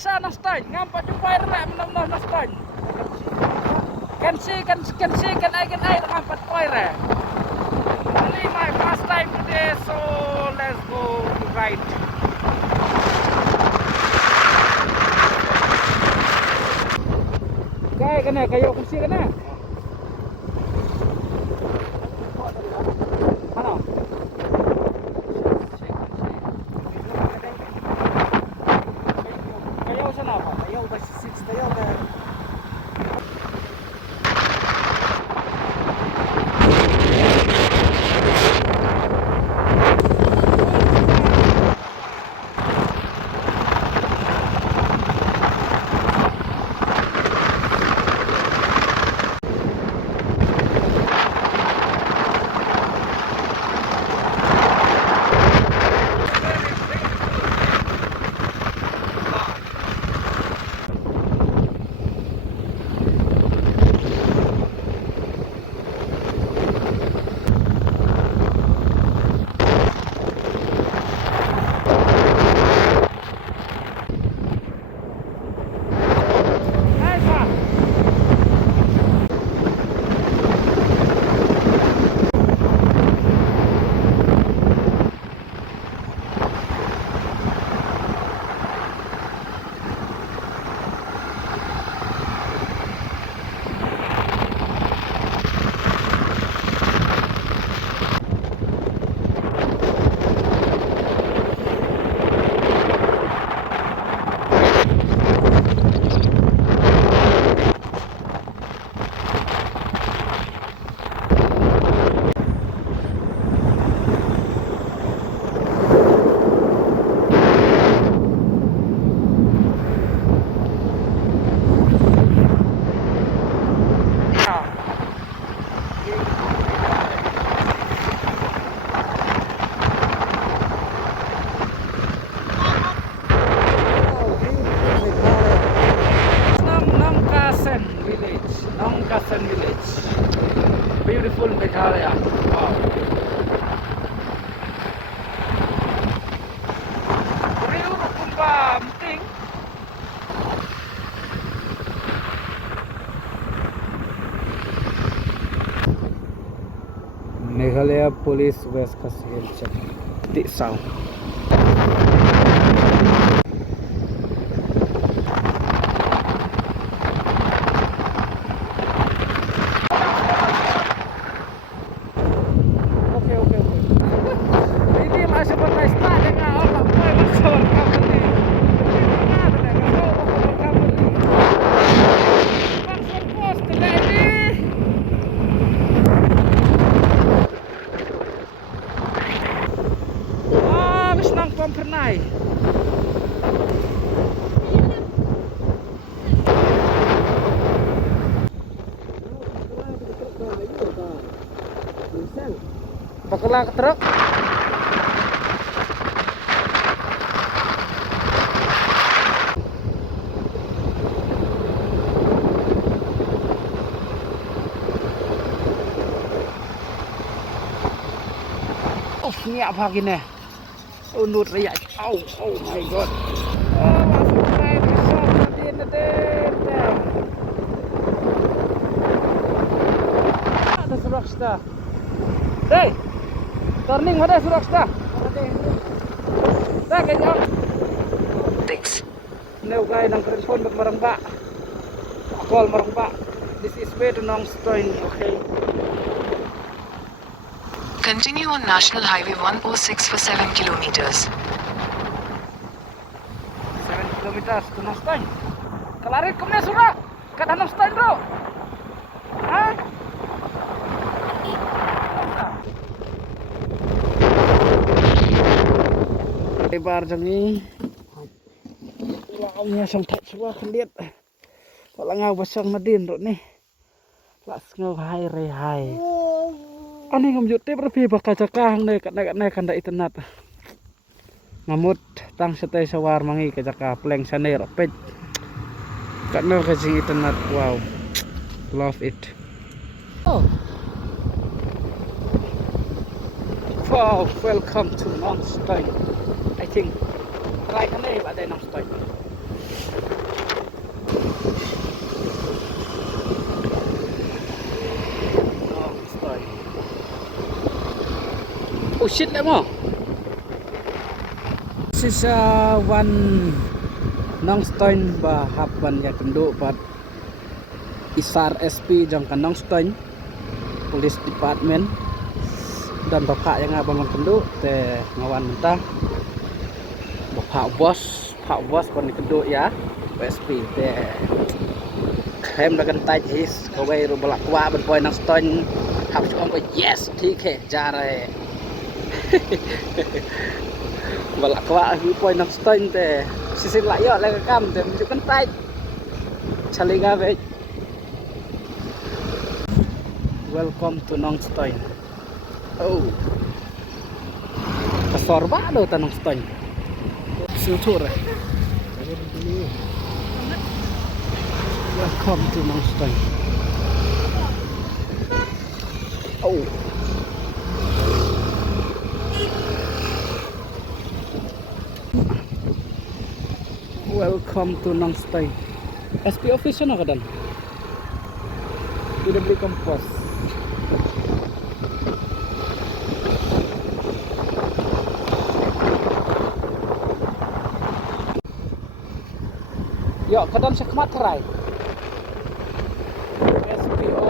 sa nastan ngampat jumpai rek menom nastan can see can I ngampat poire. Only my first time today, so let's go ride. Kayo kunci kana. Ano? Kayo sana apa? Kayo ba 6 tayo ka? Nongkasen village. Beautiful Meghalaya. Wow. Riu kumpa penting. Meghalaya Police West Kasihil Check. Di Sao. Pernah bakalan ke truk. Ini apa gini? Unut riak. Oh my god. Masuk main resort din. Ada suraksta. Hey, turning ada suraksta. Dah kayaknya. Thanks. Neu guy nang telepon marang ba. Call marang ba. This is way to Nongstoin, okay. Continue on National Highway 106 for 7 kilometers. 7 kilometers to Nongstoin. Kalarit ko na surak. Kada Nongstoin bro. Ha? Lebar jam ni. Wala siyang touch wa kulit. Wala nga basang na din ro ni. Las ngaw hai. Ani ngam jute berpi bakal cakang ne kanda itenat. Ngamut tang setay sawar mangi kajaka pleng sane ropet. Kana kasing itenat, wow. Love it. Oh. Wow, welcome to Nongstoin. I think right ane ada Nongstoin. Oh shit lemo. This is one Nongstoin bahapan ya kenduk pat Isar SP jangkan Nongstoin Police Department dan bapak yang abang kenduk teh ngawan mentah bapak bos pon kenduk ya SP teh hem lagan taj his kawai ru balak wa ban poi Nongstoin hap chom ko yes ठीक है जा रहे balak wa hi poi Nongstoin teh sisin layo le kam teh menunjukkan taj chalinga ve. Welcome to Nongstoin. Oh, kesorba do ta Nongstoin. Sutur. Welcome to Nongstoin. Oh. Welcome to Nongstoin. SP office na kadan. Tidak beli kompos. Yo, kadang saya kemat terai. SPO.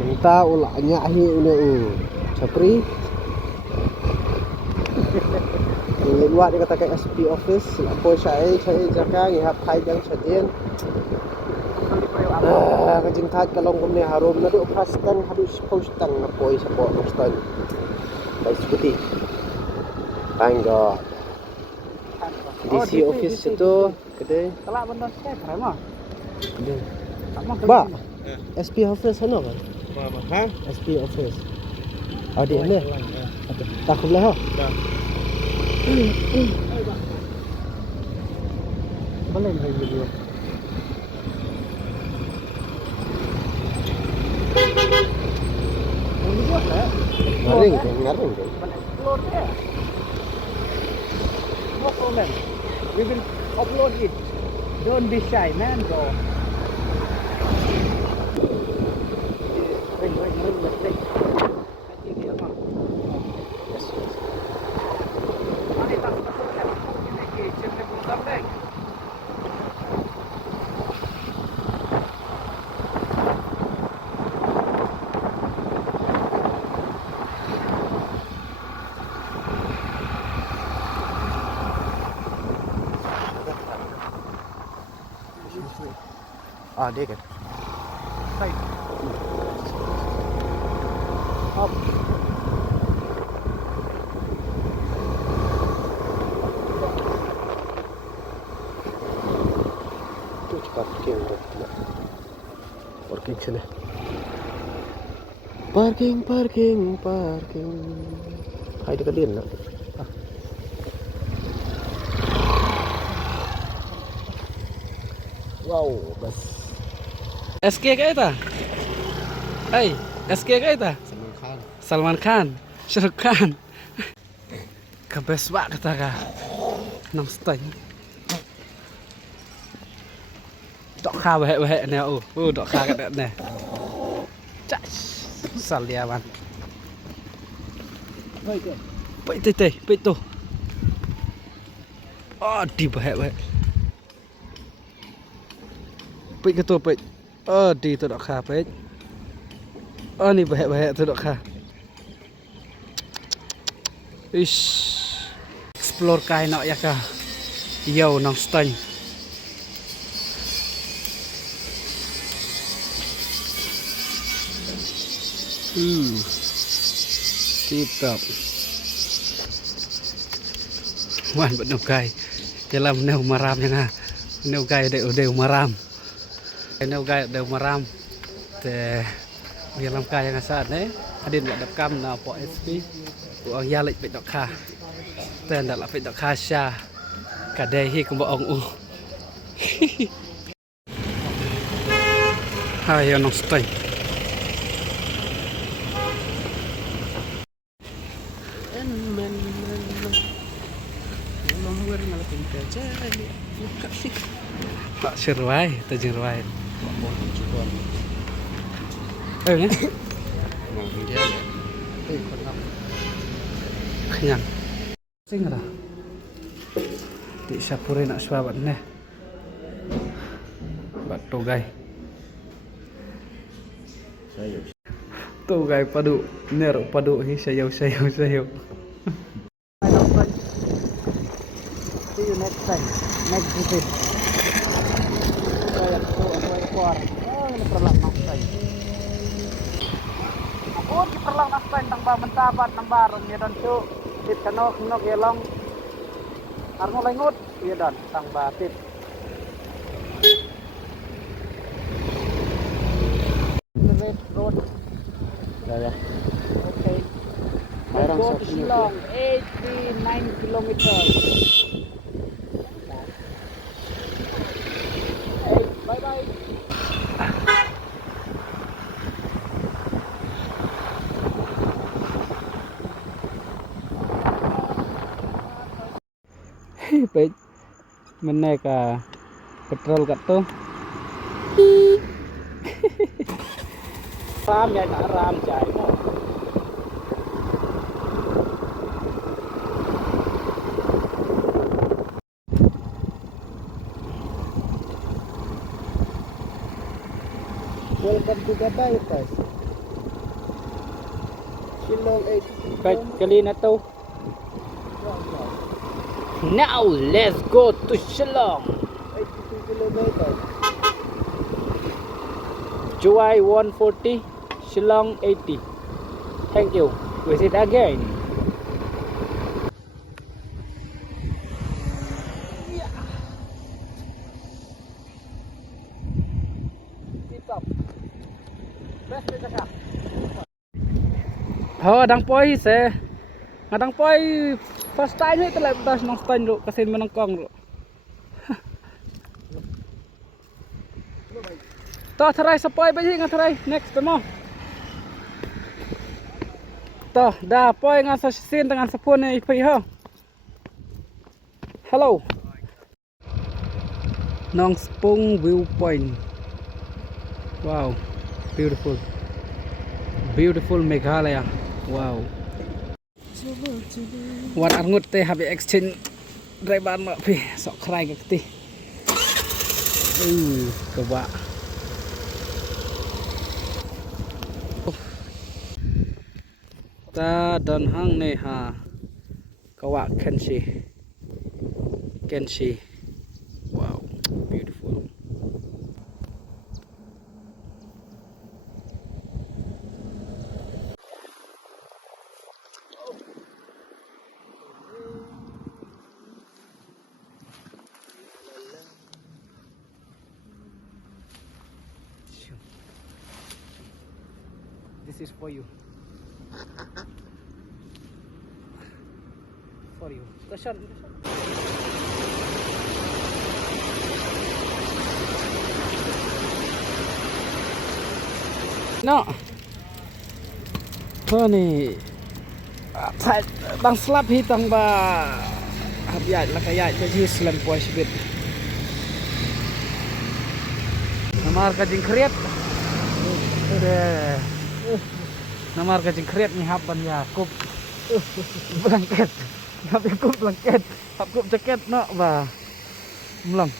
Minta ulahnya ahi ulu Capri. Ini luar dia kata ke SP office, apa saya jaga ngihap hai jang sadien. Kajing tat kalong kumne harum na do pastan harus postan ngapoi support postan. Baik seperti. Thank God. DC office itu kedai. Telak benda saya keren mah. Ba. SP office sana kan? Ha? SP office. Ada ini. Tak boleh ha? Boleh main video. Ini buat ya? Ngaring kan? Upload ya. No problem. We will upload it. Don't be shy, man. Go. Ring. Ah, dia kan. Side. Up. Tu parking. Parking sini. Parking. Hai dekat dia nak. Wow, bas. SK ka ita? Hey, SK ka ita? Salman Khan. Shah Rukh Khan. Kabes ba kata ka? Nongstoin. Dok kha bahe ne dok kha ka ne. Chas. Saliawan. Baik tu. Oh, di bahe. Baik ke tu baik. Oh, di tu dok kha baik. Oh, ni bahe tu dok kha. Ish. Explore kai nak ya ka. Yo Nongstoin. Tip-top. Wan bận gai. Jalan neu maram yang neu gai deu maram. Neu gai deu maram. Te jalan kai yang saat ni adin buat dekam na po SP. Uang ya lek pek dok kha. Te ndak la pek dok kha sha. Kadai hi kumba ong u. Hai yo Nongstoin. orang malah pintar jadi buka sih. Tak sirwai, tak sirwai. Kan? Dia ada. Kenyang. Sing dah. Di sapure nak suabat neh. Batu guys. Saya. Tuh guys padu ner padu hi sayo. See you next time. Next visit. Saya tuh aku ekor. Oh ini perlang nafsay. Aku di perlang nafsay tang ba mentabat nang bareng ya dan su tip kanok ya long. Armo lengut ya dan tang ba tip. Red road. Saya. Okay. Mayroong Go sa to Pinoy. Shillong, 89 kilometers. Hey, bye-bye. Baik, menaik petrol kat tu. Ram ya nak ram jai mo. Welcome to Gaday, guys. Shillong 8. Kali na to. Now let's go to Shillong. 82 kilometers. July 140, Shillong 80. Thank you. Visit again. Dang poi se. Ngadang poi first time ni telai betas nang stand ro kasin menengkong ro. Toh terai sepoi bayi ngan terai next demo. Toh dah poi ngan sa sin dengan sepun ni pi ha. Hello. Nong Spung viewpoint. Wow, beautiful. Beautiful Meghalaya. Wow. Wan arngut teh habis exchange driver mak pi sok krai ke ti. Coba. Ta dan hang ne ha. Kawak Kenshi. Wow, beautiful. This is for you. For you. Kashan. No. Thôi này phải bằng slap hi tang ba hab yai la kaya ke hi slam po sibit. Namar ka jing kriet. Namar ka jing kriet ni hapan ya kup. Blanket. Hab kup blanket. Hab kup jaket no ba. Mlang.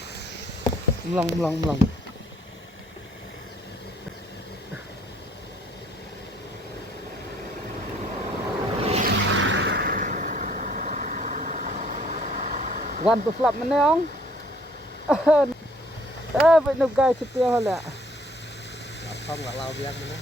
One to flap mana ong? Vậy nục gai chụp tiêu hơn lẹ. Không là lao biang nữa.